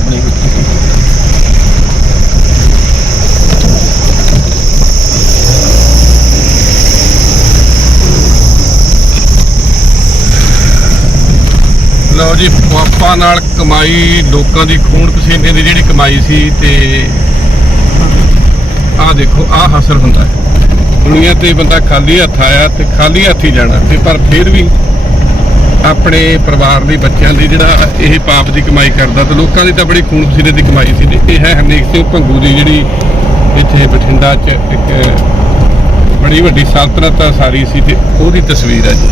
ਆਪਣੇ ਲਓ ਜੀ ਪਾਪਾ ਨਾਲ ਕਮਾਈ, ਲੋਕਾਂ ਦੀ ਖੂਨ ਪਸੀਨੇ ਦੀ ਜਿਹੜੀ ਕਮਾਈ ਸੀ ਤੇ ਆਹ ਦੇਖੋ, ਆਹ ਹਾਸਲ ਹੁੰਦਾ ਹੈ। ਦੁਨੀਆ ਤੇ ਬੰਦਾ ਖਾਲੀ ਹੱਥ ਆਇਆ ਤੇ ਖਾਲੀ ਹੱਥ ਹੀ ਜਾਣਾ, ਤੇ ਪਰ ਫਿਰ ਵੀ ਆਪਣੇ ਪਰਿਵਾਰ ਲਈ ਬੱਚਿਆਂ ਦੀ ਜਿਹੜਾ ਇਹ ਪਾਪ ਦੀ ਕਮਾਈ ਕਰਦਾ ਤੇ ਲੋਕਾਂ ਦੀ ਤਾਂ ਬੜੀ ਖੂਨ ਪਸੀਨੇ ਦੀ ਕਮਾਈ ਸੀ ਤੇ ਇਹ ਹੈ ਹਰਨੇਕ ਸਿੰਘ ਭੰਗੂ ਦੀ ਜਿਹੜੀ ਇੱਥੇ ਬਠਿੰਡਾ 'ਚ ਇੱਕ ਬੜੀ ਵੱਡੀ ਸਲਤਨਤ ਸਾਰੀ ਸੀ ਤੇ ਉਹਦੀ ਤਸਵੀਰ ਹੈ ਜੀ।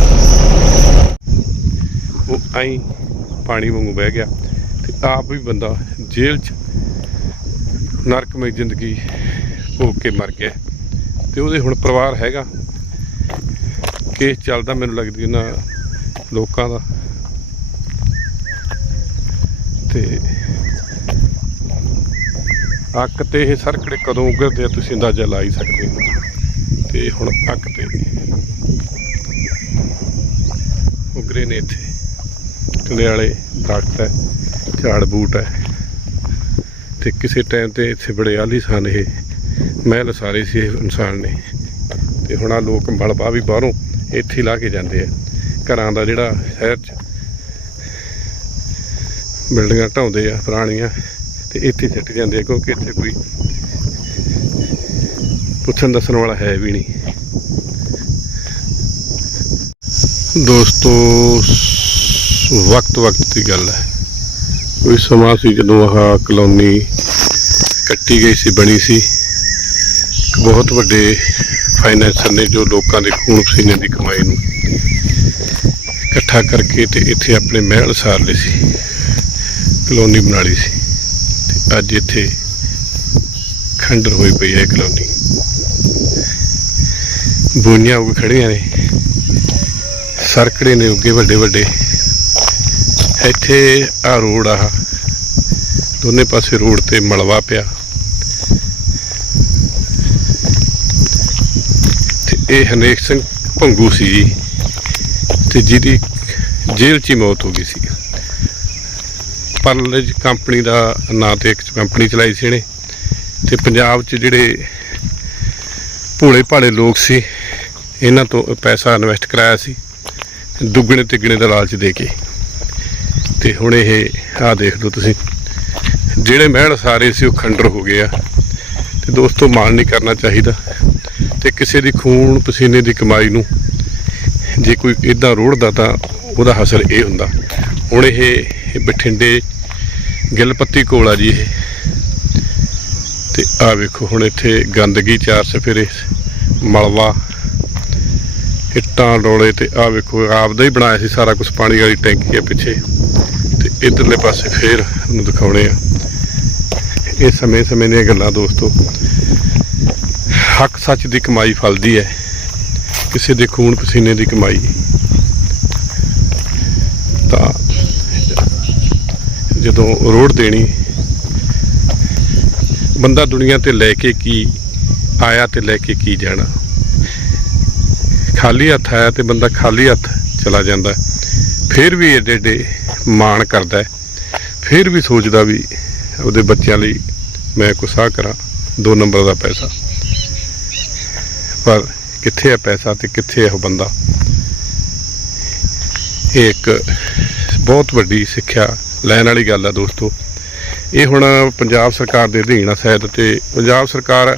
ਉਹ ਆਈ ਪਾਣੀ ਵਾਂਗੂ ਬਹਿ ਗਿਆ ਤੇ ਆਪ ਵੀ ਬੰਦਾ ਜੇਲ੍ਹ 'ਚ ਨਰਕਮਈ ਜ਼ਿੰਦਗੀ ਹੋ ਕੇ ਮਰ ਗਿਆ। ਤੇ ਉਹਦੇ ਹੁਣ ਪਰਿਵਾਰ ਹੈਗਾ। ਕੇਸ ਚੱਲਦਾ ਮੈਨੂੰ ਲੱਗਦੀ ਉਹਨਾਂ ਲੋਕਾਂ ਦਾ। ਤੇ ਅੱਕ ਤੇ ਇਹ ਸਰਕੜੇ ਕਦੋਂ ਉਗਰਦੇ ਆ ਤੁਸੀਂ ਅੰਦਾਜ਼ਾ ਲਾ ਹੀ ਸਕਦੇ ਹੋ। ਤੇ ਹੁਣ ਅੱਕ ਤੇ ਉਗਰੇ ਨੇ ਇੱਥੇ। ਕੰਡੇ ਵਾਲੇ ਦਰਖਤ ਹੈ, ਝਾੜ ਬੂਟ ਹੈ। ਤੇ ਕਿਸੇ ਟਾਈਮ ਤੇ ਇੱਥੇ ਬੜੇ ਆਲੀ ਸਨ ਇਹ ਮਹਿਲ ਸਾਰੇ ਸੀ ਇਹ ਇਨਸਾਨ ਨੇ। ਤੇ ਹੁਣ ਆ ਲੋਕ ਮਲਬਾ ਵੀ ਬਾਹਰੋਂ ਇੱਥੇ ਲਾ ਕੇ ਜਾਂਦੇ ਆ। ਘਰਾਂ ਦਾ ਜਿਹੜਾ ਸ਼ਹਿਰ 'ਚ ਬਿਲਡਿੰਗਾਂ ਢਾਉਂਦੇ ਆ ਪੁਰਾਣੀਆਂ ਤੇ ਇੱਥੇ ਸਿੱਟ ਜਾਂਦੇ ਆ, ਕਿਉਂਕਿ ਇੱਥੇ ਕੋਈ ਪੁੱਛਣ ਦੱਸਣ ਵਾਲਾ ਹੈ ਵੀ ਨਹੀਂ। ਦੋਸਤੋ ਵਕਤ ਵਕਤ ਦੀ ਗੱਲ ਹੈ। ਕੋਈ ਸਮਾਂ ਸੀ ਜਦੋਂ ਆਹ ਕਲੋਨੀ ਕੱਟੀ ਗਈ ਸੀ, ਬਣੀ ਸੀ। ਇੱਕ ਬਹੁਤ ਵੱਡੇ ਫਾਈਨੈਂਸਰ ਨੇ ਜੋ ਲੋਕਾਂ ਦੇ ਖੂਨ ਪਸੀਨੇ ਦੀ ਕਮਾਈ ਨੂੰ ਇਕੱਠਾ ਕਰਕੇ ਤੇ ਇੱਥੇ ਆਪਣੇ ਮਹਿਲ ਸਾਰ ਲਏ ਸੀ। ਕਲੋਨੀ ਬਣਾ ਲਈ ਸੀ। ਤੇ ਅੱਜ ਇੱਥੇ ਖੰਡਰ ਹੋਈ ਪਈ ਹੈ ਇਹ ਕਲੋਨੀ। ਬੂਨੀਆਂ ਉੱਗ ਖੜੀਆਂ ਨੇ। ਸਰਕੜੇ ਨੇ ਉੱਗੇ ਵੱਡੇ ਵੱਡੇ। ਇੱਥੇ ਆ ਰੋਡ ਆ। ਦੋਨੇ ਪਾਸੇ ਰੋਡ ਤੇ ਮਲਵਾ ਪਿਆ। ਤੇ ਇਹ ਹਨੇਕ ਸਿੰਘ ਭੰਗੂ ਸੀ ਜੀ। ਤੇ ਜਿਹਦੀ ਜੇਲ੍ਹ 'ਚ ਹੀ ਮੌਤ ਹੋ ਗਈ ਸੀ। ਪਰਲਜ ਕੰਪਨੀ ਦਾ ਨਾਂ ਤੇ ਇੱਕ ਕੰਪਨੀ ਚਲਾਈ ਸੀ ਇਹਨੇ। ਤੇ ਪੰਜਾਬ 'ਚ ਜਿਹੜੇ ਭੋਲੇ ਭਾਲੇ ਲੋਕ ਸੀ, ਇਹਨਾਂ ਤੋਂ ਪੈਸਾ ਇਨਵੈਸਟ ਕਰਾਇਆ ਸੀ, ਦੁੱਗਣੇ ਤਿੱਗਣੇ ਦਾ ਲਾਲਚ ਦੇ ਕੇ। ਤੇ ਹੁਣ ਇਹ, ਆਹ ਦੇਖ ਲਓ ਤੁਸੀਂ, ਜਿਹੜੇ ਮਹਿਲ ਸਾਰੇ ਸੀ ਉਹ ਖੰਡਰ ਹੋ ਗਏ ਆ। ਤੇ ਦੋਸਤੋ, ਮਾਣ ਨਹੀਂ ਕਰਨਾ ਚਾਹੀਦਾ। ਤੇ ਕਿਸੇ ਦੀ ਖੂਨ ਪਸੀਨੇ ਦੀ ਕਮਾਈ ਨੂੰ ਜੇ ਕੋਈ ਇਦਾਂ ਰੋੜਦਾ ਤਾਂ ਉਹਦਾ ਹਸਰ ਇਹ ਹੁੰਦਾ। ਹੁਣ ਇਹ ਇਹ ਬਠਿੰਡੇ ਗਿਲਪੱਤੀ ਕੋਲ ਆ ਜੀ ਇਹ। ਤੇ ਆ ਵੇਖੋ, ਹੁਣ ਇੱਥੇ ਗੰਦਗੀ ਚਾਰ ਸਫੇਰੇ, ਮਲਵਾ, ਇੱਟਾਂ ਡੋਲੇ ਤੇ ਆ ਵੇਖੋ, ਆਪਦਾ ਹੀ ਬਣਾਇਆ ਸੀ ਸਾਰਾ ਕੁਝ ਪਾਣੀ ਵਾਲੀ ਟੈਂਕੀ ਆ ਪਿੱਛੇ। ਤੇ ਇਧਰਲੇ ਪਾਸੇ ਫੇਰ ਨੂੰ ਦਿਖਾਉਣੇ ਆ। ਇਹ ਸਮੇਂ ਸਮੇਂ ਦੀਆਂ ਗੱਲਾਂ ਦੋਸਤੋ। ਹੱਕ ਸੱਚ ਦੀ ਕਮਾਈ ਫਲਦੀ ਹੈ। ਕਿਸੇ ਦੇ ਖੂਨ ਪਸੀਨੇ ਦੀ ਕਮਾਈ। ਤਾਂ ਜਦੋਂ ਰੋਡ ਦੇਣੀ, ਬੰਦਾ ਦੁਨੀਆ ਤੇ ਲੈ ਕੇ ਕੀ ਆਇਆ ਤੇ ਲੈ ਕੇ ਕੀ ਜਾਣਾ। ਖਾਲੀ ਹੱਥ ਆਇਆ ਤੇ ਬੰਦਾ ਖਾਲੀ ਹੱਥ ਚਲਾ ਜਾਂਦਾ। ਫਿਰ ਵੀ ਏਡੇ ਏਡੇ ਮਾਣ ਕਰਦਾ ਫਿਰ ਵੀ ਸੋਚਦਾ ਵੀ ਉਹਦੇ ਬੱਚਿਆਂ ਲਈ ਮੈਂ ਕੁਛ ਆ ਕਰਾਂ, ਦੋ ਨੰਬਰ ਦਾ ਪੈਸਾ। ਪਰ ਕਿੱਥੇ ਹੈ ਪੈਸਾ ਤੇ ਕਿੱਥੇ ਹੈ ਉਹ ਬੰਦਾ? ਇਹ ਇੱਕ ਬਹੁਤ ਵੱਡੀ ਸਿੱਖਿਆ ਲੈਣ ਵਾਲੀ ਗੱਲ ਆ ਦੋਸਤੋ। ਇਹ ਹੁਣ ਪੰਜਾਬ ਸਰਕਾਰ ਦੇ ਅਧੀਨ ਆ ਸ਼ਾਇਦ ਤੇ ਪੰਜਾਬ ਸਰਕਾਰ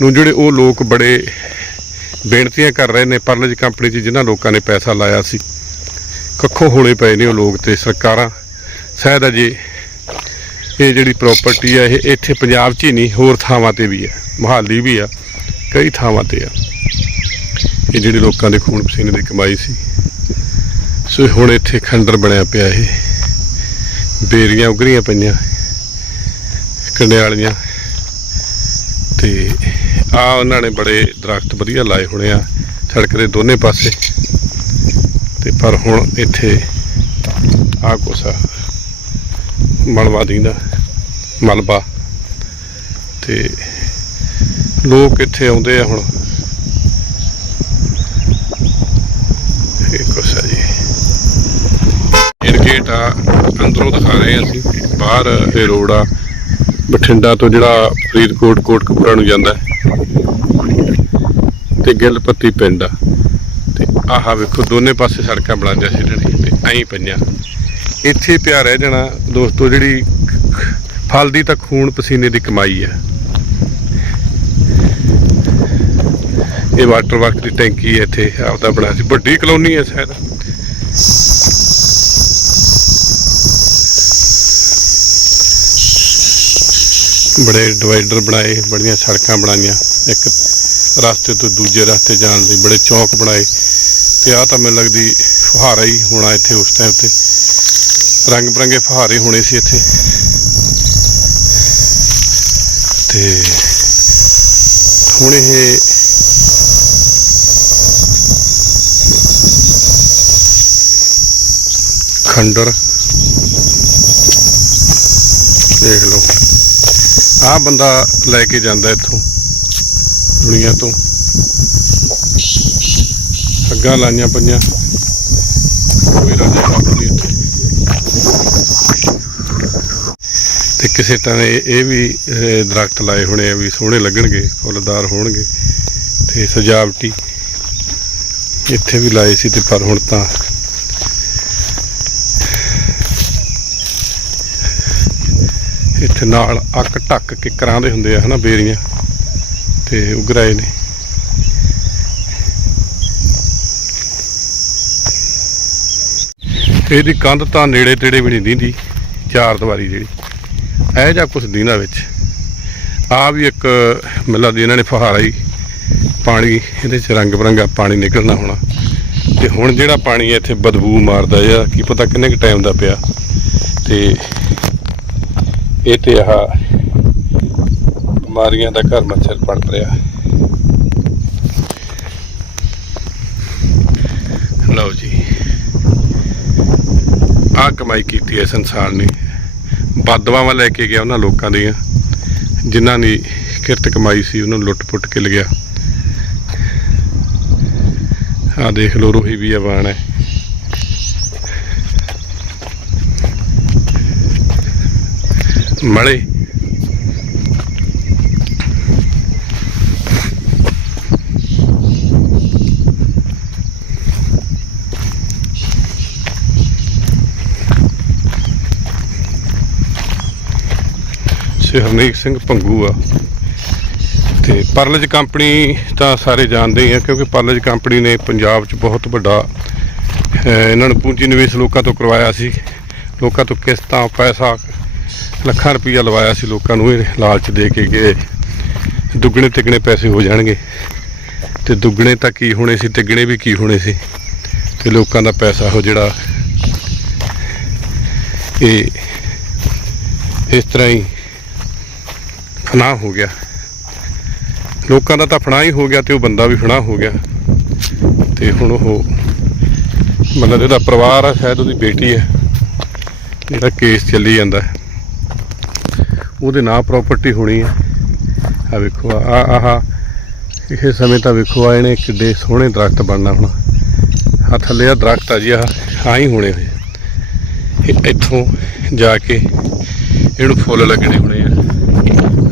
ਨੂੰ ਜਿਹੜੇ ਉਹ ਲੋਕ ਬੜੇ ਬੇਨਤੀਆਂ ਕਰ ਰਹੇ ਨੇ ਪਰਲਜ ਕੰਪਨੀ 'ਚ ਜਿਨ੍ਹਾਂ ਲੋਕਾਂ ਨੇ ਪੈਸਾ ਲਾਇਆ ਸੀ। ਕੱਖੋਂ ਹੋਲੇ ਪਏ ਨੇ ਉਹ ਲੋਕ ਤੇ ਸਰਕਾਰਾਂ। ਸ਼ਾਇਦ ਅਜੇ ਇਹ ਜਿਹੜੀ ਪ੍ਰਾਪਰਟੀ ਆ, ਇਹ ਇੱਥੇ ਪੰਜਾਬ 'ਚ ਹੀ ਨਹੀਂ, ਹੋਰ ਥਾਵਾਂ ਤੇ ਵੀ ਹੈ ਮੁਹਾਲੀ ਵੀ ਆ, ਕਈ ਥਾਵਾਂ ਤੇ ਆ। ਇਹ ਜਿਹੜੇ ਲੋਕਾਂ ਦੇ ਖੂਨ ਪਸੀਨੇ ਦੀ ਕਮਾਈ ਸੀ। ਸੋ ਹੁਣ ਇੱਥੇ ਖੰਡਰ ਬਣਿਆ ਪਿਆ ਇਹ। ਬੇਰੀਆਂ ਉਗਰੀਆਂ ਪਈਆਂ ਕੰਡਿਆਲੀਆਂ ਵਾਲੀਆਂ। ਤੇ ਆ ਉਹਨਾਂ ਨੇ ਬੜੇ ਦਰਖਤ ਵਧੀਆ ਲਾਏ ਹੋਣੇ ਆ, ਸੜਕ ਦੇ ਦੋਨੇ ਪਾਸੇ। ਤੇ ਪਰ ਹੁਣ ਇੱਥੇ ਆ ਕੁਛ ਆ ਮਲਬਾ ਦੀਂਦਾ, ਮਲਬਾ। ਤੇ ਲੋਕ ਇੱਥੇ ਆਉਂਦੇ ਆ ਹੁਣ ਇਹ ਕੁਛ ਆ ਜੀ ਇਹ ਗੇਟ ਆ ਅੰਦਰੋਂ ਦਿਖਾ ਰਹੇ ਹਾਂ ਅਸੀਂ, ਬਾਹਰ ਇਹ ਰੋਡ ਆ, ਬਠਿੰਡਾ ਤੋਂ ਜਿਹੜਾ ਫਰੀਦਕੋਟ, ਕੋਟਕਪੂਰਾ ਨੂੰ ਜਾਂਦਾ ਤੇ ਗਿੱਲਪੱਤੀ ਪਿੰਡ ਆ। ਤੇ ਆਹ ਵੇਖੋ, ਦੋਨੇ ਪਾਸੇ ਸੜਕਾਂ ਬਣਾਈਆਂ ਸੀ ਇਹਨਾਂ ਨੇ ਤੇ ਐਂ ਪਈਆਂ। ਇੱਥੇ ਪਿਆ ਰਹਿ ਜਾਣਾ ਦੋਸਤੋ, ਜਿਹੜੀ ਫਲ ਦੀ ਤਾਂ ਖੂਨ ਪਸੀਨੇ ਦੀ ਕਮਾਈ ਆ। ਇਹ ਵਾਟਰ ਵਰਕ ਦੀ ਟੈਂਕੀ ਇੱਥੇ, ਆਪਦਾ ਬਣਾਇਆ ਸੀ। ਵੱਡੀ ਕਲੋਨੀ ਹੈ ਸ਼ਾਇਦ। ਬੜੇ ਡਿਵਾਈਡਰ ਬਣਾਏ, ਬੜੀਆਂ ਸੜਕਾਂ ਬਣਾਈਆਂ। ਇੱਕ ਰਸਤੇ ਤੋਂ ਦੂਜੇ ਰਸਤੇ ਜਾਣ ਲਈ ਬੜੇ ਚੌਕ ਬਣਾਏ। ਤੇ ਆ ਤਾਂ ਮੈਨੂੰ ਲੱਗਦੀ ਫੁਹਾਰਾ ਹੀ ਹੋਣਾ ਇੱਥੇ ਉਸ ਟਾਈਮ ਤੇ। ਰੰਗ ਬਰੰਗੇ ਫੁਹਾਰੇ ਹੋਣੇ ਸੀ ਇੱਥੇ। ਤੇ ਹੁਣ ਇਹ ਖੰਡਰ। ਦੇਖ ਲਓ। ਆਹ ਬੰਦਾ ਲੈ ਕੇ ਜਾਂਦਾ ਇੱਥੋਂ ਦੁਨੀਆ ਤੋਂ। ਅੱਗਾ ਲਾਈਆਂ ਪਈਆਂ। ਕੋਈ ਰਾਜਾ ਬਾਬੂ ਨਹੀਂ ਇੱਥੇ। ਤੇ ਕਿਸੇ ਤਰ੍ਹਾਂ ਦੇ ਇਹ ਵੀ ਅਹ, ਦਰਖਤ ਲਾਏ ਹੋਣੇ ਆ ਵੀ ਸੋਹਣੇ ਲੱਗਣਗੇ ਫੁੱਲਦਾਰ ਹੋਣਗੇ ਤੇ ਸਜਾਵਟੀ ਇੱਥੇ ਵੀ ਲਾਏ ਸੀ ਤੇ ਪਰ ਹੁਣ ਤਾਂ ਇੱਥੇ ਨਾਲ ਅੱਕ ਢੱਕ ਕਿਕਰਾਂ ਦੇ ਹੁੰਦੇ ਆ, ਹਨਾ, ਬੇਰੀਆਂ। ਤੇ ਉਗਰਾਏ ਨੇ। ਇਹਦੀ ਕੰਧ ਤਾਂ ਨੇੜੇ ਤੇੜੇ ਵੀ ਨਹੀਂ ਦਿੰਦੀ, ਚਾਰ ਦੀਵਾਰੀ ਜਿਹੜੀ। ਇਹ ਜਾਂ ਕੁਛ ਦਿਨਾਂ ਵਿੱਚ। ਆ ਵੀ ਇੱਕ ਮਿਲਾ ਦੀ ਇਹਨਾਂ ਨੇ ਫਹਾਰਾ ਹੀ ਪਾਣੀ, ਇਹਦੇ ਚ ਰੰਗ ਬਰੰਗਾ ਪਾਣੀ ਨਿਕਲਣਾ ਹੋਣਾ। ਤੇ ਹੁਣ ਜਿਹੜਾ ਪਾਣੀ ਇੱਥੇ ਬਦਬੂ ਮਾਰਦਾ ਜਾਂ ਕੀ ਪਤਾ ਕਿੰਨੇ ਕੁ ਟਾਈਮ ਦਾ ਪਿਆ। ਤੇ ਇਹ ਤੇ ਆਹ ਬਿਮਾਰੀਆਂ ਦਾ ਘਰ ਮੱਛਰ ਪੜ ਰਿਹਾ। ਲਓ ਜੀ। ਆ ਕਮਾਈ ਕੀਤੀ ਐ ਸੰਸਾਰ ਨੇ। ਬਦਦੁਆਵਾਂ ਲੈ ਕੇ ਗਿਆ ਉਹਨਾਂ ਲੋਕਾਂ ਦੀਆਂ। ਜਿਨ੍ਹਾਂ ਨੇ ਕਿਰਤ ਕਮਾਈ ਸੀ, ਉਹਨਾਂ ਨੂੰ ਲੁੱਟ-ਪੁੱਟ ਕੇ ਲਗਿਆ ਆ ਦੇਖ ਲੋ ਰੋਹੀ ਵੀ ਆਵਾਨ ਹੈ। ਮਲੇ। ਸ਼੍ਰੀ ਹਰਨੇਕ ਸਿੰਘ ਭੰਗੂ ਆ। ਤੇ ਪਰਲਜ ਕੰਪਨੀ ਤਾਂ ਸਾਰੇ ਜਾਣਦੇ ਹੀ ਆ, ਕਿਉਂਕਿ ਪਰਲਜ ਕੰਪਨੀ ਨੇ ਪੰਜਾਬ 'ਚ ਬਹੁਤ ਵੱਡਾ ਇਹਨਾਂ ਨੂੰ ਪੂੰਜੀ ਨਿਵੇਸ਼ ਲੋਕਾਂ ਤੋਂ ਕਰਵਾਇਆ ਸੀ। ਲੋਕਾਂ ਤੋਂ ਕਿਸ਼ਤਾਂ, ਪੈਸਾ ਲੱਖਾਂ ਰੁਪਈਆ ਲਵਾਇਆ ਸੀ ਲੋਕਾਂ ਨੂੰ ਇਹ ਲਾਲਚ ਦੇ ਕੇ ਕਿ ਦੁੱਗਣੇ ਤਿੱਗਣੇ ਪੈਸੇ ਹੋ ਜਾਣਗੇ। ਤੇ ਦੁੱਗਣੇ ਤਾਂ ਕੀ ਹੋਣੇ ਸੀ, ਤਿੱਗਣੇ ਵੀ ਕੀ ਹੋਣੇ ਸੀ? ਤੇ ਲੋਕਾਂ ਦਾ ਪੈਸਾ ਉਹ ਜਿਹੜਾ ਇਹ ਇਸ ਤਰ੍ਹਾਂ ਹੀ ਫਨਾਹ ਹੋ ਗਿਆ। ਲੋਕਾਂ ਦਾ ਤਾਂ ਫਨਾਹ ਹੀ ਹੋ ਗਿਆ ਤੇ ਉਹ ਬੰਦਾ ਵੀ ਫਨਾਹ ਹੋ ਗਿਆ। ਤੇ ਹੁਣ ਉਹ ਮਤਲਬ ਇਹਦਾ ਪਰਿਵਾਰ ਆ, ਸ਼ਾਇਦ ਉਹਦੀ ਬੇਟੀ ਹੈ ਜਿਹੜਾ ਕੇਸ ਚੱਲੀ ਜਾਂਦਾ। ਹੈ। ਉਹਦੇ ਨਾਂ ਪ੍ਰਾਪਰਟੀ ਹੋਣੀ ਹੈ। ਆ ਵੇਖੋ ਆ ਆਹ ਇਹ ਸਮੇਂ ਤਾਂ ਵੇਖੋ ਆ ਇਹਨੇ ਕਿੱਡੇ ਸੋਹਣੇ ਦਰਖਤ ਬਣਨਾ ਹੁਣ। ਆ ਥੱਲੇ ਆ ਦਰਖਤ ਆ ਜੀ ਆ ਆ ਹੀ ਹੋਣੇ ਹੋਏ। ਇਹ ਇੱਥੋਂ ਜਾ ਕੇ ਇਹਨੂੰ ਫੁੱਲ ਲੱਗਣੇ ਹੋਣੇ ਆ।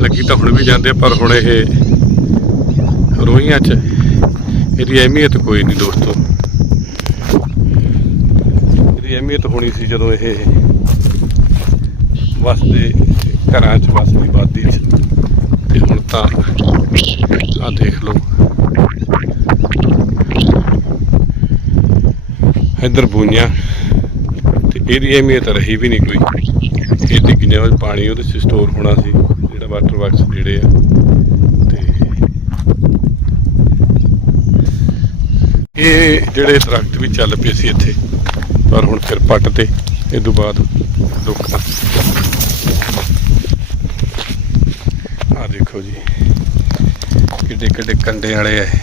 ਲੱਗੀ ਤਾਂ ਹੁਣ ਵੀ ਜਾਂਦੇ ਆ, ਪਰ ਹੁਣ ਇਹ ਰੋਈਆਂ 'ਚ ਇਹਦੀ ਅਹਿਮੀਅਤ ਕੋਈ ਨਹੀਂ ਦੋਸਤੋ। ਇਹਦੀ ਅਹਿਮੀਅਤ ਹੋਣੀ ਸੀ ਜਦੋਂ ਇਹ ਵਸਦੇ ਘਰਾਂ 'ਚ ਵਸਦੀ ਬਾਦੀ 'ਚ ਤੇ ਹੁਣ ਤਾਂ ਆ ਦੇਖ ਲਓ। ਇੱਧਰ ਬੂਈਆਂ ਤੇ ਇਹਦੀ ਅਹਿਮੀਅਤ ਰਹੀ ਵੀ ਨਹੀਂ ਕੋਈ। ਇਹ ਡਿੱਗੀਆਂ ਵਿੱਚ ਪਾਣੀ ਉਹਦੇ 'ਚ ਸਟੋਰ ਹੋਣਾ ਸੀ, ਜਿਹੜਾ ਵਾਟਰ ਵਰਕਸ ਜਿਹੜੇ ਆ। ਤੇ ਇਹ ਜਿਹੜੇ ਦਰਖਤ ਵੀ ਚੱਲ ਪਏ ਸੀ ਇੱਥੇ, ਪਰ ਹੁਣ ਫਿਰ ਪੱਟ ਤੇ, ਇਹ ਤੋਂ ਬਾਅਦ ਲੋਕਾਂ ਆ ਦੇਖੋ ਜੀ। ਕਿੱਡੇ ਕਿੱਡੇ ਕੰਡੇ ਵਾਲੇ ਆ ਇਹ।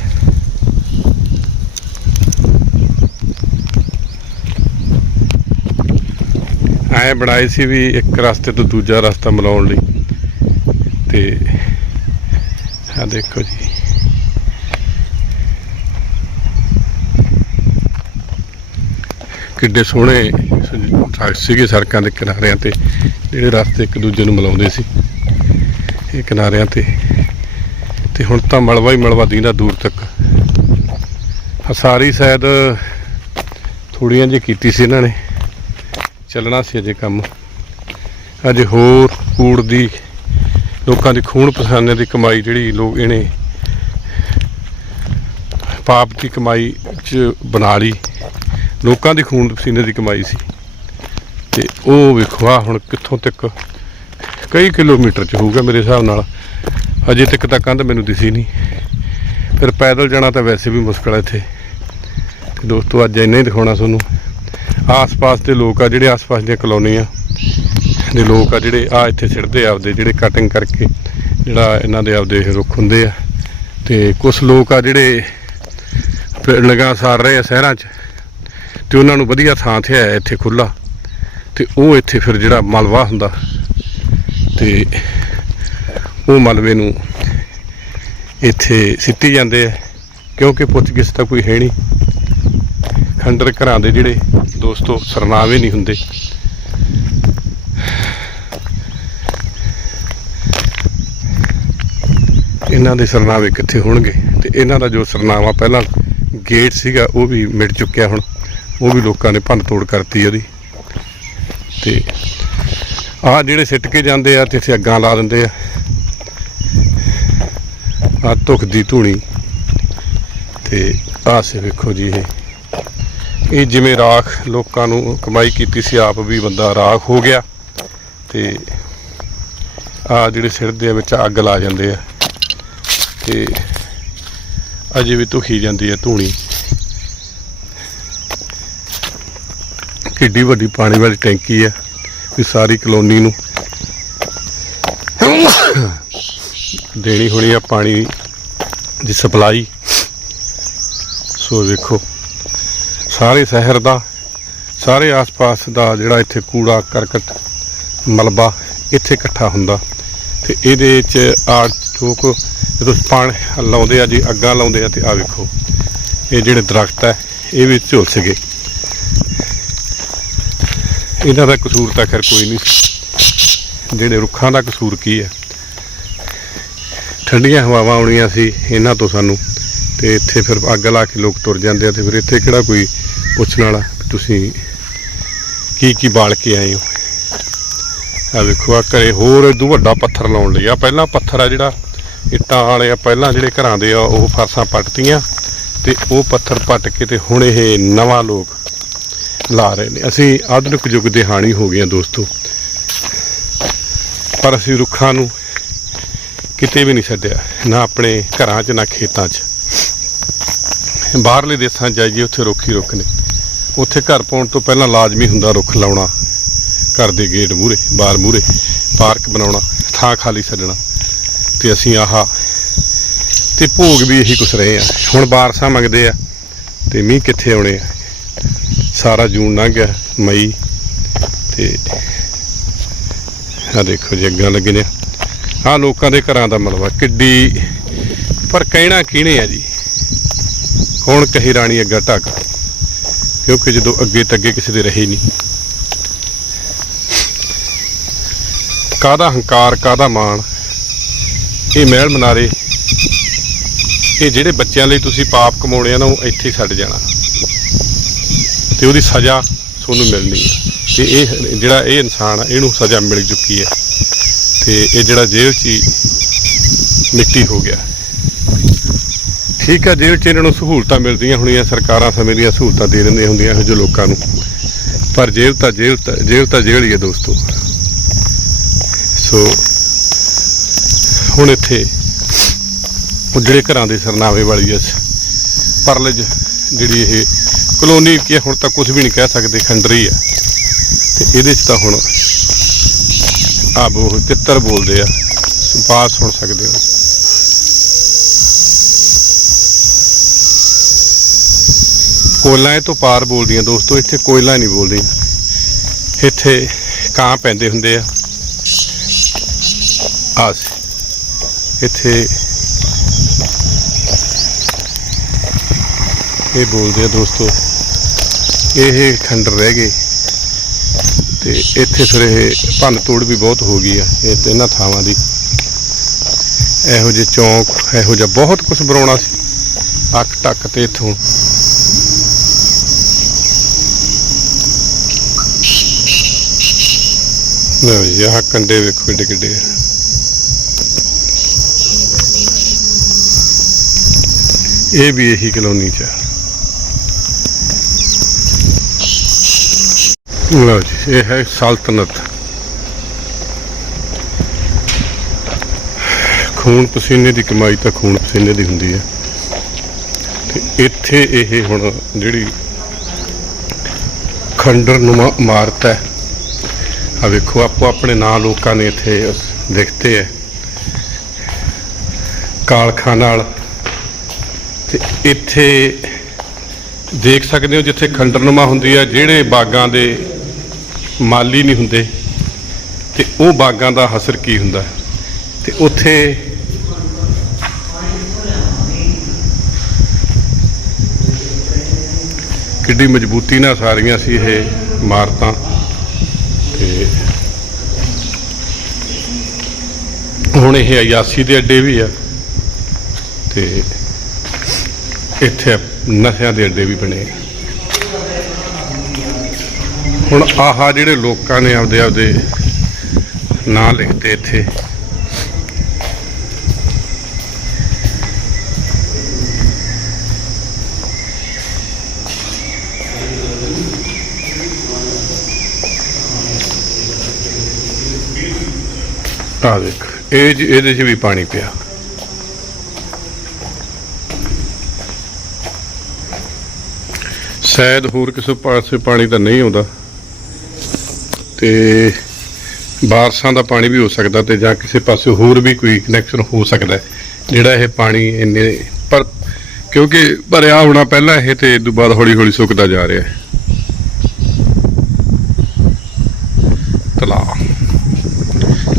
ਬਣਾਏ ਸੀ ਵੀ ਇੱਕ ਰਸਤੇ ਤੋਂ ਦੂਜਾ ਰਸਤਾ ਮਿਲਾਉਣ ਲਈ। ਤੇ ਆ ਦੇਖੋ ਜੀ। ਕਿੱਡੇ ਸੋਹਣੇ ਸੀਗੇ ਸੜਕਾਂ ਦੇ ਕਿਨਾਰਿਆਂ ਤੇ, ਜਿਹੜੇ ਰਸਤੇ ਇੱਕ ਦੂਜੇ ਨੂੰ ਮਿਲਾਉਂਦੇ ਸੀ। ਇਹ ਕਿਨਾਰਿਆਂ ਤੇ। ਤੇ ਹੁਣ ਤਾਂ ਮਲਵਾ ਹੀ ਮਲਵਾ ਦੀਂਦਾ ਦੂਰ ਤੱਕ। ਹਸਾਰੀ ਸ਼ਾਇਦ ਥੋੜੀਆਂ ਜਿਹੀ ਕੀਤੀ ਸੀ ਇਹਨਾਂ ਨੇ। ਚੱਲਣਾ ਸੀ ਅਜੇ ਕੰਮ। ਅਜੇ ਹੋਰ ਕੂੜ ਦੀ ਲੋਕਾਂ ਦੀ ਖੂਨ ਪਸਾਨੇ ਦੀ ਕਮਾਈ ਜਿਹੜੀ ਲੋਕ ਇਹਨੇ ਪਾਪ ਦੀ ਕਮਾਈ ਚ ਬਣਾ ਲਈ। ਲੋਕਾਂ ਦੀ ਖੂਨ ਪਸੀਨੇ ਦੀ ਕਮਾਈ ਸੀ। ਤੇ ਉਹ ਵੇਖੋ ਆ ਹੁਣ ਕਿੱਥੋਂ ਤੱਕ ਕਈ ਕਿਲੋਮੀਟਰ ਚ ਹੋਊਗਾ ਮੇਰੇ ਹਿਸਾਬ ਨਾਲ। ਅਜੇ ਤੱਕ ਤਾਂ ਕੰਧ ਮੈਨੂੰ ਦਿਸੀ ਨਹੀਂ। ਫਿਰ ਪੈਦਲ ਜਾਣਾ ਤਾਂ ਵੈਸੇ ਵੀ ਮੁਸ਼ਕਲ ਹੈ ਇੱਥੇ। ਤੇ ਦੋਸਤੋ, ਅੱਜ ਇੰਨਾ ਹੀ ਦਿਖਾਉਣਾ ਤੁਹਾਨੂੰ। ਆਸ-ਪਾਸ ਦੇ ਲੋਕ ਆ ਜਿਹੜੇ ਆਸ-ਪਾਸ ਦੀਆਂ ਕਲੋਨੀਆਂ ਦੇ ਲੋਕ ਆ ਜਿਹੜੇ ਆ ਇੱਥੇ ਸਿੱਟਦੇ ਆਪਦੇ, ਜਿਹੜੇ ਕਟਿੰਗ ਕਰਕੇ ਜਿਹੜਾ ਇਹਨਾਂ ਦੇ ਆਪਦੇ ਰੁੱਖ ਹੁੰਦੇ ਆ। ਤੇ ਕੁਝ ਲੋਕ ਆ ਜਿਹੜੇ ਲਗਾ ਸਾਰ ਰਹੇ ਆ ਸ਼ਹਿਰਾਂ 'ਚ। ਤੇ ਉਹਨਾਂ ਨੂੰ ਵਧੀਆ ਥਾਂ ਤੇ ਹੈ ਇੱਥੇ ਖੁੱਲਾ ਤੇ ਉਹ ਇੱਥੇ ਫਿਰ ਜਿਹੜਾ ਮਲਵਾ ਹੁੰਦਾ ਤੇ ਉਹ ਮਲਵੇ ਨੂੰ ਇੱਥੇ ਸਿੱਟੀ ਜਾਂਦੇ ਆ, ਕਿਉਂਕਿ ਪੁੱਛਗਿੱਛ ਤਾਂ ਕੋਈ ਹੈ ਨਹੀਂ। ਖੰਡਰ ਘਰਾਂ ਦੇ ਜਿਹੜੇ ਦੋਸਤੋ ਸਰਨਾਵੇ ਨਹੀਂ ਹੁੰਦੇ। ਇਹਨਾਂ ਦੇ ਸਰਨਾਵੇ ਕਿੱਥੇ ਹੋਣਗੇ? ਤੇ ਇਹਨਾਂ ਦਾ ਜੋ ਸਰਨਾਵਾ ਪਹਿਲਾਂ ਗੇਟ ਸੀਗਾ, ਉਹ ਵੀ ਮਿਟ ਚੁੱਕਿਆ ਹੁਣ। ਉਹ ਵੀ ਲੋਕਾਂ ਨੇ ਭੰਨ ਤੋੜ ਕਰਤੀ ਉਹਦੀ ਤੇ ਆਹ ਜਿਹੜੇ ਸਿੱਟ ਕੇ ਜਾਂਦੇ ਆ ਤੇ ਇੱਥੇ ਅੱਗਾਂ ਲਾ ਦਿੰਦੇ ਆ। ਆ ਧੁੱਖ ਦੀ ਧੂਣੀ। ਤੇ ਆਹ ਸੇ ਵੇਖੋ ਜੀ ਇਹ। ਇਹ ਜਿਵੇਂ ਰਾਖ ਲੋਕਾਂ ਨੂੰ ਕਮਾਈ ਕੀਤੀ ਸੀ, ਆਪ ਵੀ ਬੰਦਾ ਰਾਖ ਹੋ ਗਿਆ। ਤੇ ਆ ਜਿਹੜੇ ਸਿਰ ਦੇ ਵਿੱਚ ਅੱਗ ਲਾ ਜਾਂਦੇ ਆ। ਤੇ ਅਜੇ ਵੀ ਧੁਖੀ ਜਾਂਦੀ ਹੈ ਧੂਣੀ। ਕਿੱਡੀ ਵੱਡੀ ਪਾਣੀ ਵਾਲੀ ਟੈਂਕੀ ਆ। ਵੀ ਸਾਰੀ ਕਲੋਨੀ ਨੂੰ। ਦੇਣੀ ਹੋਣੀ ਆ ਪਾਣੀ ਦੀ ਸਪਲਾਈ। ਸੋ ਵੇਖੋ, ਸਾਰੇ ਸ਼ਹਿਰ ਦਾ, ਸਾਰੇ ਆਸ-ਪਾਸ ਦਾ ਜਿਹੜਾ ਇੱਥੇ ਕੂੜਾ, ਕਰਕਟ, ਮਲਬਾ ਇੱਥੇ ਇਕੱਠਾ ਹੁੰਦਾ। ਤੇ ਇਹਦੇ ਚ ਆੜ ਲੋਕ ਜਦੋਂ ਪਾਣੀ ਲਾਉਂਦੇ ਆ ਜੀ, ਅੱਗਾਂ ਲਾਉਂਦੇ ਆ ਤੇ ਆ ਵੇਖੋ, ਇਹ ਜਿਹੜੇ ਦਰਖਤ ਹੈ ਇਹ ਵੀ ਝੁਲਸ ਗਏ। ਇਹਨਾਂ ਦਾ ਕਸੂਰ ਤਾਂ ਖੈਰ ਕੋਈ ਨਹੀਂ। ਸੀ। ਜਿਹੜੇ ਰੁੱਖਾਂ ਦਾ ਕਸੂਰ ਕੀ ਹੈ? ਠੰਡੀਆਂ ਹਵਾਵਾਂ ਆਉਣੀਆਂ ਸੀ ਇਹਨਾਂ ਤੋਂ ਸਾਨੂੰ ਤੇ ਇੱਥੇ ਫਿਰ ਅੱਗ ਲਾ ਕੇ ਲੋਕ ਤੁਰ ਜਾਂਦੇ ਆ ਤੇ ਫਿਰ ਇੱਥੇ ਕਿਹੜਾ ਕੋਈ ਪੁੱਛਣ ਵਾਲਾ ਵੀ ਤੁਸੀਂ ਕੀ ਕੀ ਬਾਲ ਕੇ ਆਏ ਹੋ? ਆ ਵੇਖੋ ਆ ਘਰੇ ਹੋਰ ਇਦੋਂ ਵੱਡਾ ਪੱਥਰ ਲਾਉਣ ਲਈ ਆ। ਪਹਿਲਾਂ ਪੱਥਰ ਆ ਜਿਹੜਾ, ਇੱਟਾਂ ਵਾਲੇ ਆ, ਪਹਿਲਾਂ ਜਿਹੜੇ ਘਰਾਂ ਦੇ ਆ, ਉਹ ਫਰਸਾਂ ਪੱਟਤੀਆਂ ਤੇ ਉਹ ਪੱਥਰ ਪੱਟ ਕੇ ਤੇ ਹੁਣ ਇਹ ਨਵਾਂ ਲੋਕ ਲਾ ਰਹੇ ਨੇ। ਅਸੀਂ ਆਧੁਨਿਕ ਯੁੱਗ ਦੇ ਹਾਣੀ ਹੋ ਗਏ ਆ ਦੋਸਤੋ। ਪਰ ਅਸੀਂ ਰੁੱਖਾਂ ਨੂੰ ਕਿਤੇ ਵੀ ਨਹੀਂ ਛੱਡਿਆ, ਨਾ ਆਪਣੇ ਘਰਾਂ 'ਚ, ਨਾ ਖੇਤਾਂ 'ਚ। ਬਾਹਰਲੇ ਦੇਸ਼ਾਂ 'ਚ ਜਾਈਏ, ਉੱਥੇ ਰੁੱਖ ਹੀ ਰੁੱਖ ਨੇ। ਉੱਥੇ ਘਰ ਪਾਉਣ ਤੋਂ ਪਹਿਲਾਂ ਲਾਜ਼ਮੀ ਹੁੰਦਾ ਰੁੱਖ ਲਾਉਣਾ। ਘਰ ਦੇ ਗੇਟ ਮੂਹਰੇ ਬਾਹਰ ਮੂਹਰੇ, ਪਾਰਕ ਬਣਾਉਣਾ, ਥਾਂ ਖਾਲੀ ਛੱਡਣਾ। ਤੇ ਅਸੀਂ ਆਹ ਤੇ ਭੋਗ ਵੀ ਇਹੀ ਕੁਛ ਰਹੇ ਆ ਹੁਣ ਬਾਰਸਾਂ ਮੰਗਦੇ ਆ ਤੇ ਮੀਂਹ ਕਿੱਥੇ ਆਉਣੇ ਆ? ਸਾਰਾ ਜੂਨ ਲੰਘ ਗਿਆ, ਮਈ। ਤੇ ਆ ਦੇਖੋ ਜੀ, ਅੱਗਾਂ ਲੱਗੇ ਨੇ। ਆ ਲੋਕਾਂ ਦੇ ਘਰਾਂ ਦਾ ਮਲਵਾ ਕਿੱਡੀ ਪਰ ਕਹਿਣਾ ਕਿਹਨੇ ਆ ਜੀ? ਕੌਣ ਕਹੀ ਰਾਣੀ ਅੱਗਾ ਢੱਕ? ਕਿਉਂਕਿ ਜਦੋਂ ਅੱਗੇ ਤੱਗੇ ਕਿਸੇ ਦੇ ਰਹੇ ਨਹੀਂ। ਕਾਦਾ ਹੰਕਾਰ ਕਾਦਾ ਮਾਣ? ਇਹ ਮਹਿਲ ਮਨਾਰੇ, ਇਹ ਜਿਹੜੇ ਬੱਚਿਆਂ ਲਈ ਤੁਸੀਂ ਪਾਪ ਕਮਾਉਣੇ ਆ ਨਾ, ਉਹ ਇੱਥੇ ਛੱਡ ਜਾਣਾ। ਤੇ ਉਹਦੀ ਸਜ਼ਾ ਤੁਹਾਨੂੰ ਮਿਲਣੀ ਹੈ। ਤੇ ਇਹ ਜਿਹੜਾ ਇਹ ਇਨਸਾਨ ਆ, ਇਹਨੂੰ ਸਜ਼ਾ ਮਿਲ ਚੁੱਕੀ ਹੈ। ਤੇ ਇਹ ਜਿਹੜਾ ਜੇਲ੍ਹ 'ਚ ਹੀ ਮਿੱਟੀ ਹੋ ਗਿਆ। ਠੀਕ ਆ, ਜੇਲ੍ਹ 'ਚ ਇਹਨਾਂ ਨੂੰ ਸਹੂਲਤਾਂ ਮਿਲਦੀਆਂ ਹੋਣੀਆਂ, ਸਰਕਾਰਾਂ ਸਮੇਂ ਦੀਆਂ ਸਹੂਲਤਾਂ ਦੇ ਦਿੰਦੀਆਂ ਹੁੰਦੀਆਂ ਇਹੋ ਜਿਹੇ ਲੋਕਾਂ ਨੂੰ। ਪਰ ਜੇਲ੍ਹ ਤਾਂ ਜੇਲ੍ਹ ਤਾਂ ਜੇਲ੍ਹ ਤਾਂ ਜੇਲ੍ਹ ਹੀ ਹੈ ਦੋਸਤੋ। ਸੋ, ਹੁਣ ਇੱਥੇ ਉਹ ਜਿਹੜੇ ਘਰਾਂ ਦੇ ਸਰਨਾਵੇ ਵਾਲੀ ਐ ਪਰਲੇ ਜਿਹੜੀ ਇਹ ਕਲੋਨੀ ਕੀ ਹੈ, ਹੁਣ ਤਾਂ ਕੁਝ ਵੀ ਨਹੀਂ ਕਹਿ ਸਕਦੇ ਖੰਡਰੀ ਆ ਤੇ ਇਹਦੇ ਚ ਤਾਂ ਹੁਣ ਆਪ ਤਿੱਤਰ ਬੋਲਦੇ ਆ ਬਾਤ ਸੁਣ ਸਕਦੇ ਹੋ। ਕੋਇਲਾਂ ਇਹ ਤੋਂ ਪਾਰ ਬੋਲਦੀਆਂ ਦੋਸਤੋ ਇੱਥੇ ਕੋਇਲਾਂ ਨਹੀਂ ਬੋਲਦੀਆਂ। ਇੱਥੇ ਕਾਂ ਪੈਂਦੇ ਹੁੰਦੇ ਆ। ਆ ਇੱਥੇ ਇਹ ਬੋਲਦੇ ਆ ਦੋਸਤੋ। ਇਹ ਖੰਡਰ ਰਹਿ ਗਏ। ਤੇ ਇੱਥੇ ਫਿਰ ਇਹ ਭੰਨ ਤੋੜ ਵੀ ਬਹੁਤ ਹੋ ਗਈ ਆ, ਇਹ ਤੇ ਇਹਨਾਂ ਥਾਵਾਂ ਦੀ। ਇਹੋ ਜਿਹੇ ਚੌਂਕ, ਇਹੋ ਜਿਹਾ ਬਹੁਤ ਕੁਝ ਬਣਾਉਣਾ ਸੀ। ਅੱਕ ਟੱਕ ਤੇ ਇਥੋਂ। ਲਓ ਜੀ, ਆਹ ਕੰਡੇ ਵੇਖੋ ਕਿੱਡੇ ਕਿੱਡੇ ਆ। ਇਹ ਵੀ ਇਹੀ ਕਲੋਨੀ ਚ ਆ। ਲਓ ਜੀ, ਇਹ ਹੈ ਸਲਤਨਤ। ਖੂਨ ਪਸੀਨੇ ਦੀ ਕਮਾਈ ਤਾਂ ਖੂਨ ਪਸੀਨੇ ਦੀ ਹੁੰਦੀ ਹੈ। ਤੇ ਇੱਥੇ ਇਹ ਹੁਣ ਜਿਹੜੀ ਖੰਡਰ ਨੁਮਾ ਇਮਾਰਤ ਹੈ ਆ ਵੇਖੋ, ਆਪੋ ਆਪਣੇ ਨਾਂ ਲੋਕਾਂ ਨੇ ਇੱਥੇ ਲਿਖਤੇ ਹੈ। ਕਾਲਖਾਂ ਨਾਲ। ਤੇ ਇੱਥੇ ਦੇਖ ਸਕਦੇ ਹੋ ਜਿੱਥੇ ਖੰਡਰਨੁਮਾ ਹੁੰਦੀ ਹੈ, ਜਿਹੜੇ ਬਾਗਾਂ ਦੇ ਮਾਲੀ ਨਹੀਂ ਹੁੰਦੇ ਤੇ ਉਹ ਬਾਗਾਂ ਦਾ ਹਸਰ ਕੀ ਹੁੰਦਾ? ਤੇ ਉੱਥੇ ਕਿੱਡੀ ਮਜ਼ਬੂਤੀ ਨਾਲ ਸਾਰੀਆਂ ਸੀ ਇਹ ਇਮਾਰਤਾਂ। ਤੇ ਹੁਣ ਇਹ ਅਯਾਸੀ ਦੇ ਅੱਡੇ ਵੀ ਆ। ਤੇ ਇੱਥੇ ਨਸ਼ਿਆਂ ਦੇ ਅੱਡੇ ਵੀ ਬਣੇ। ਹੁਣ ਆਹਾ ਜਿਹੜੇ ਲੋਕਾਂ ਨੇ ਆਪਦੇ ਆਪਦੇ ਨਾਂ ਲਿਖਤੇ ਇੱਥੇ। ਆ ਦੇਖ, ਇਹ 'ਚ- ਇਹਦੇ 'ਚ ਵੀ ਪਾਣੀ ਪਿਆ। ਸ਼ਾਇਦ ਹੋਰ ਕਿਸੇ ਪਾਸੇ ਪਾਣੀ ਤਾਂ ਨਹੀਂ ਆਉਂਦਾ। ਤੇ ਬਾਰਸਾਂ ਦਾ ਪਾਣੀ ਵੀ ਹੋ ਸਕਦਾ ਤੇ ਜਾਂ ਕਿਸੇ ਪਾਸੇ ਹੋਰ ਵੀ ਕੋਈ ਕਨੈਕਸ਼ਨ ਹੋ ਸਕਦਾ ਜਿਹੜਾ ਇਹ ਪਾਣੀ ਇੰਨੇ ਪਰ ਕਿਉਂਕਿ ਭਰਿਆ ਹੋਣਾ ਪਹਿਲਾਂ ਇਹ ਤੇ ਇਸ ਤੋਂ ਬਾਅਦ ਹੌਲੀ ਹੌਲੀ ਸੁੱਕਦਾ ਜਾ ਰਿਹਾ ਹੈ। ਤਲਾਅ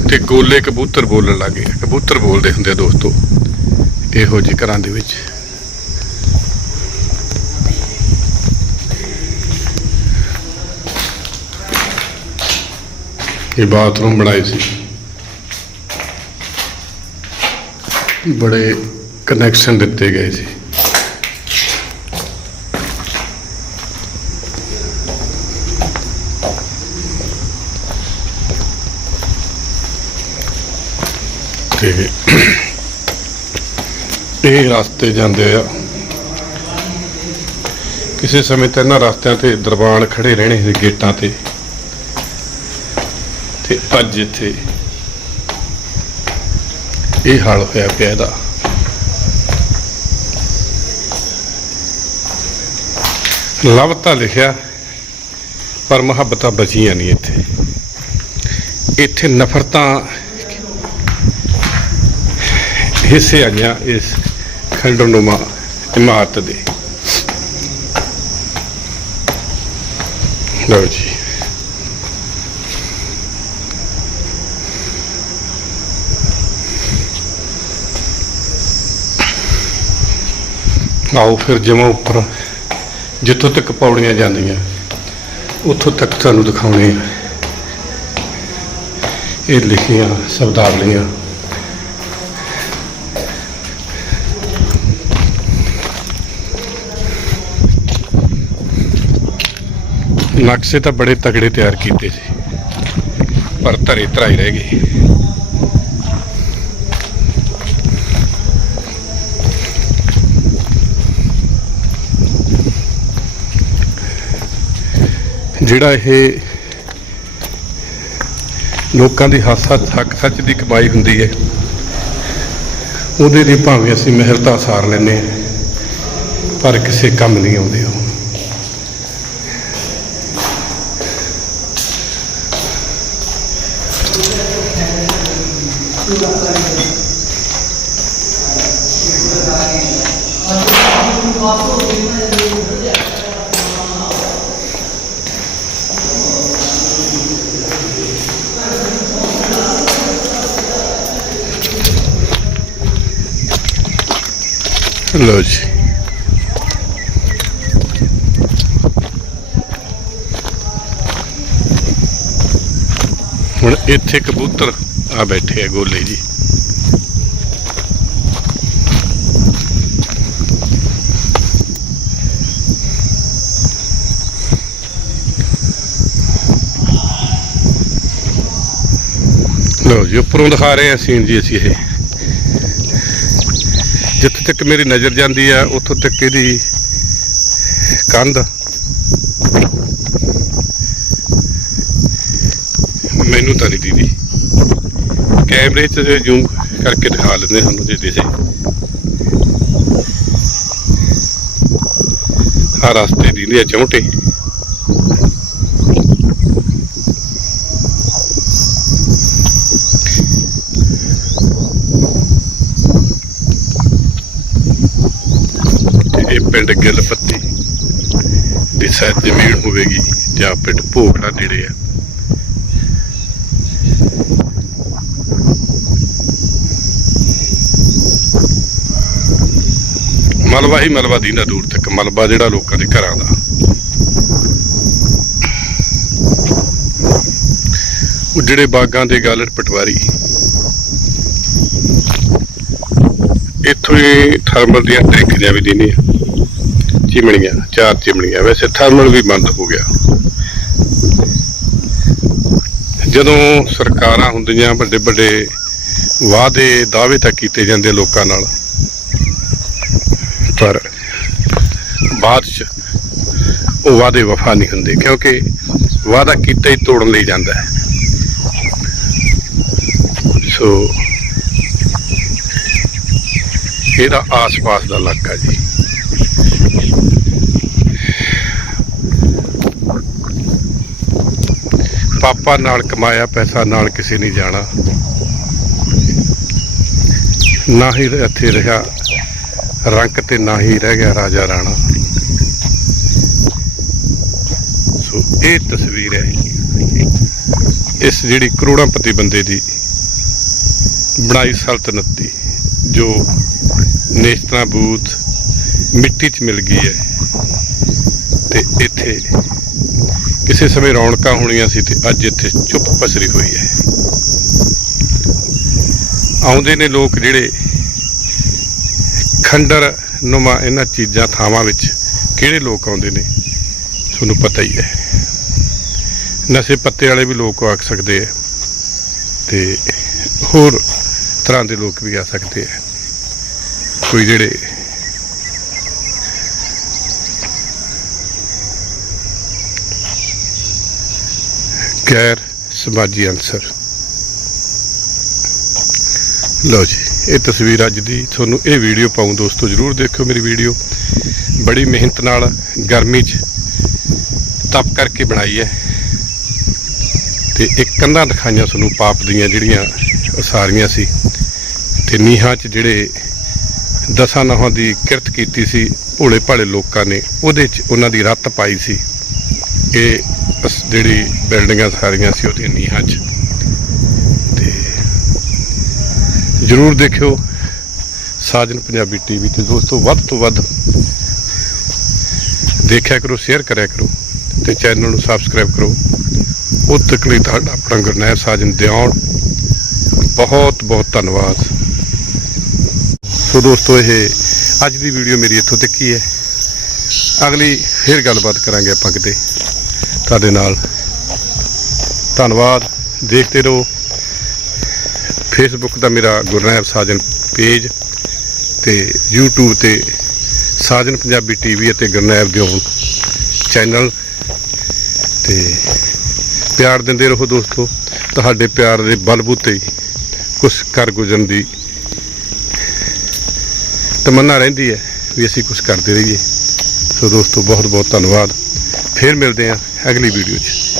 ਤੇ ਗੋਲੇ ਕਬੂਤਰ ਬੋਲਣ ਲੱਗੇ ਕਬੂਤਰ ਬੋਲਦੇ ਹੁੰਦੇ ਆ ਦੋਸਤੋ, ਇਹੋ ਜਿਹੇ ਘਰਾਂ ਦੇ ਵਿੱਚ। ਇਹ ਬਾਥਰੂਮ ਬਣਾਏ ਸੀ। ਬੜੇ ਕਨੈਕਸ਼ਨ ਦਿੱਤੇ ਗਏ ਸੀ। ਤੇ ਇਹ ਰਸਤੇ ਜਾਂਦੇ ਆ। ਕਿਸੇ ਸਮੇਂ ਤਾਂ ਇਹਨਾਂ ਰਸਤਿਆਂ ਤੇ ਦਰਬਾਨ ਖੜੇ ਰਹਿਣੇ ਸੀ ਗੇਟਾਂ ਤੇ। ਤੇ ਅੱਜ ਇੱਥੇ। ਇਹ ਹਾਲ ਹੋਇਆ ਪਿਆ ਇਹਦਾ। ਲਵ ਤਾਂ ਲਿਖਿਆ, ਪਰ ਮੁਹੱਬਤਾਂ ਬਚੀਆਂ ਨਹੀਂ ਇੱਥੇ। ਇੱਥੇ ਨਫ਼ਰਤਾਂ, ਹਿੱਸੇ ਆਈਆਂ ਇਸ ਖੰਡਨੁਮਾ ਇਮਾਰਤ ਦੇ। ਲਓ ਜੀ। ਆਓ ਫਿਰ ਜਮਾ ਉੱਪਰ, ਜਿੱਥੋਂ ਤੱਕ ਪੌੜੀਆਂ ਜਾਂਦੀਆਂ, ਉੱਥੋਂ ਤੱਕ ਤੁਹਾਨੂੰ ਦਿਖਾਉਣੇ ਆ ਇਹ ਲਿਖੀਆਂ ਸ਼ਬਦਾਵਲੀਆਂ। ਨਕਸ਼ੇ ਤਾਂ ਬੜੇ ਤਗੜੇ ਤਿਆਰ ਕੀਤੇ ਸੀ, ਪਰ ਧਰੇ ਧਰਾਈ ਰਹਿ ਗਏ। ਜਿਹੜਾ ਇਹ ਲੋਕਾਂ ਦੀ ਹਾਸਾ ਹੱਕ ਸੱਚ ਦੀ ਕਮਾਈ ਹੁੰਦੀ ਹੈ, ਉਹਦੇ ਲਈ ਭਾਵੇਂ ਅਸੀਂ ਮਿਹਰਤਾ ਸਾਰ ਲੈਨੇ ਹਾਂ, ਪਰ ਕਿਸੇ ਕੰਮ ਨਹੀਂ ਆਉਂਦੇ ਉਹ ਲਓ ਜੀ ਹੁਣ ਇੱਥੇ ਕਬੂਤਰ ਆ ਬੈਠੇ ਆ ਗੋਲੇ ਜੀ। ਲਓ ਜੀ, ਉੱਪਰੋਂ ਦਿਖਾ ਰਹੇ ਆ ਸੀਨ ਜੀ ਅਸੀਂ ਇਹ। ਜਿੱਥੇ ਤੱਕ ਮੇਰੀ ਨਜ਼ਰ ਜਾਂਦੀ ਆ, ਉੱਥੋਂ ਤੱਕ ਇਹਦੀ ਕੰਧ ਮੈਨੂੰ ਤਾਂ ਨਹੀਂ ਦੀਦੀ ਕੈਮਰੇ 'ਚ ਜ਼ੂਮ ਕਰਕੇ ਦਿਖਾ ਲੈਂਦੇ ਸਾਨੂੰ ਜੇ ਦਿਸੇ ਆ ਰਸਤੇ ਦੀ ਨੇ ਚੌਂਟੇ। ਇਹ ਪਿੰਡ ਗਿੱਲ ਪੱਤੀ ਦੀ ਸਾਈਡ ਜ਼ਮੀਨ ਹੋਵੇਗੀ, ਜਾਂ ਪਿੰਡ ਭੋਗੜਾ ਨੇੜੇ ਆ। ਮਲਬਾ ਹੀ ਮਲਬਾ ਦੀਨਾ ਦੂਰ ਤੱਕ, ਮਲਬਾ ਜਿਹੜਾ ਲੋਕਾਂ ਦੇ ਘਰਾਂ ਦਾ। ਉਜੜੇ ਬਾਗਾਂ ਦੇ ਗਾਲੜ ਪਟਵਾਰੀ, ਇੱਥੋਂ ਹੀ ਥਰਮਲ ਦੀਆਂ ਟੈਂਕੀਆਂ ਵੀ ਦੀਨੀਆਂ ਚਿਮਣੀਆਂ, ਚਾਰ ਚਿਮਣੀਆਂ, ਵੈਸੇ ਥਰਮਲ ਵੀ ਬੰਦ ਹੋ ਗਿਆ। ਜਦੋਂ ਸਰਕਾਰਾਂ ਹੁੰਦੀਆਂ ਵੱਡੇ ਵੱਡੇ ਵਾਅਦੇ, ਦਾਅਵੇ ਤਾਂ ਕੀਤੇ ਜਾਂਦੇ ਲੋਕਾਂ ਨਾਲ ਪਰ ਬਾਅਦ ਚ ਉਹ ਵਾਅਦੇ ਵਫਾ ਨਹੀਂ ਹੁੰਦੇ, ਕਿਉਂਕਿ ਵਾਅਦਾ ਕੀਤਾ ਹੀ ਤੋੜਨ ਲਈ ਜਾਂਦਾ ਹੈ। ਸੋ ਇਹਦਾ ਆਸ-ਪਾਸ ਦਾ ਇਲਾਕਾ ਜੀ। ਪਾਪਾ ਨਾਲ ਕਮਾਇਆ, ਪੈਸਾ ਨਾਲ ਕਿਸੇ ਨਹੀਂ ਜਾਣਾ। ਨਾ ਹੀ ਇੱਥੇ ਰਿਹਾ। ਰੰਕ ਤੇ ਨਾ ਹੀ ਰਹਿ ਗਿਆ ਰਾਜਾ ਰਾਣਾ। ਸੋ ਇਹ ਤਸਵੀਰ ਹੈ। ਇਸ ਜਿਹੜੀ ਕਰੋੜਾਂ ਕਰੋੜਾਂਪਤੀ ਬੰਦੇ ਦੀ ਬਣਾਈ ਸਲਤਨਤ ਦੀ, ਜੋ ਨੇਸ਼ਤਰਾ ਬੂਥ ਮਿੱਟੀ 'ਚ ਮਿਲ ਗਈ ਹੈ। ਤੇ ਇੱਥੇ ਕਿਸੇ ਸਮੇਂ ਰੌਣਕਾਂ ਹੋਣੀਆਂ ਸੀ ਤੇ ਅੱਜ ਇੱਥੇ ਚੁੱਪ ਪਸਰੀ ਹੋਈ ਹੈ। ਆਉਂਦੇ ਨੇ ਲੋਕ ਜਿਹੜੇ ਖੰਡਰ ਨੁਮਾ ਇਹਨਾਂ ਚੀਜ਼ਾਂ ਥਾਵਾਂ ਵਿੱਚ ਕਿਹੜੇ ਲੋਕ ਆਉਂਦੇ ਨੇ? ਤੁਹਾਨੂੰ ਪਤਾ ਹੀ ਹੈ। ਨਸ਼ੇ ਪੱਤੇ ਵਾਲੇ ਵੀ ਲੋਕ ਆ ਸਕਦੇ ਆ ਤੇ ਹੋਰ ਤਰ੍ਹਾਂ ਦੇ ਲੋਕ ਵੀ ਆ ਸਕਦੇ ਆ ਕੋਈ ਜਿਹੜੇ ਗੈਰ ਸਮਾਜੀ ਅਨਸਰ ਲਓ ਜੀ, ਇਹ ਤਸਵੀਰ ਅੱਜ ਦੀ, ਤੁਹਾਨੂੰ ਇਹ ਵੀਡੀਓ ਪਾਉਂ ਦੋਸਤੋ ਜਰੂਰ ਦੇਖਿਓ ਮੇਰੀ ਵੀਡੀਓ। ਬੜੀ ਮਿਹਨਤ ਨਾਲ ਗਰਮੀ 'ਚ ਤਪ ਕਰਕੇ ਬਣਾਈ ਹੈ। ਤੇ ਇੱਕ ਕੰਧਾਂ ਦਿਖਾਈਆਂ ਤੁਹਾਨੂੰ ਪਾਪ ਦੀਆਂ ਜਿਹੜੀਆਂ ਉਸਾਰੀਆਂ ਸੀ। ਤੇ ਨੀਹਾਂ 'ਚ ਜਿਹੜੇ ਦਸਾਂ ਨਹਾਂ ਦੀ ਕਿਰਤ ਕੀਤੀ ਸੀ ਭੋਲੇ ਭਾਲੇ ਲੋਕਾਂ ਨੇ, ਉਹਦੇ 'ਚ ਉਹਨਾਂ ਦੀ ਰੱਤ ਪਾਈ ਸੀ। ਇਹ ਜਿਹੜੀ ਬਿਲਡਿੰਗਾਂ ਸਾਰੀਆਂ ਸੀ ਉਹਦੀਆਂ ਨੀਹਾਂ 'ਚ ਤੇ ਜਰੂਰ ਦੇਖਿਓ। ਸਾਜਨ ਪੰਜਾਬੀ ਟੀਵੀ ਤੇ ਦੋਸਤੋ, ਵੱਧ ਤੋਂ ਵੱਧ ਦੇਖਿਆ ਕਰੋ ਸ਼ੇਅਰ ਕਰਿਆ ਕਰੋ ਤੇ ਚੈਨਲ ਨੂੰ ਸਬਸਕ੍ਰਾਈਬ ਕਰੋ। ਉਹ ਤੱਕ ਲਈ ਤੁਹਾਡਾ, ਆਪਣਾ ਗੁਰਨੈਰ ਸਾਜਨ ਦਿਆਉਣ। ਬਹੁਤ ਬਹੁਤ ਧੰਨਵਾਦ। ਸੋ ਦੋਸਤੋ, ਇਹ ਅੱਜ ਦੀ ਵੀਡੀਓ ਮੇਰੀ ਇੱਥੋਂ ਤੱਕ ਹੀ ਹੈ। ਅਗਲੀ ਫਿਰ ਗੱਲਬਾਤ ਕਰਾਂਗੇ ਆਪਾਂ ਕਿਤੇ। ਤੁਹਾਡੇ ਨਾਲ। ਧੰਨਵਾਦ। ਦੇਖਦੇ ਰਹੋ। ਫੇਸਬੁੱਕ ਦਾ ਮੇਰਾ ਗੁਰਨਾਇਬ ਸਾਜਨ ਪੇਜ ਤੇ YouTube ਤੇ ਸਾਜਨ ਪੰਜਾਬੀ ਟੀਵੀ ਅਤੇ ਗੁਰਨਾਇਬ ਦਿਓਨ ਚੈਨਲ ਤੇ ਪਿਆਰ ਦਿੰਦੇ ਰਹੋ ਦੋਸਤੋ। ਤੁਹਾਡੇ ਪਿਆਰ ਦੇ ਬਲਬੂਤੇ ਹੀ ਕੁਝ ਕਰ ਗੁਜ਼ਰਨ ਦੀ ਤਮੰਨਾ ਰਹਿੰਦੀ ਹੈ ਵੀ ਅਸੀਂ ਕੁਝ ਕਰਦੇ ਰਹੀਏ। ਸੋ ਦੋਸਤੋ ਬਹੁਤ ਬਹੁਤ ਧੰਨਵਾਦ। ਫਿਰ ਮਿਲਦੇ ਹਾਂ ਅਗਲੀ ਵੀਡੀਓ 'ਚ।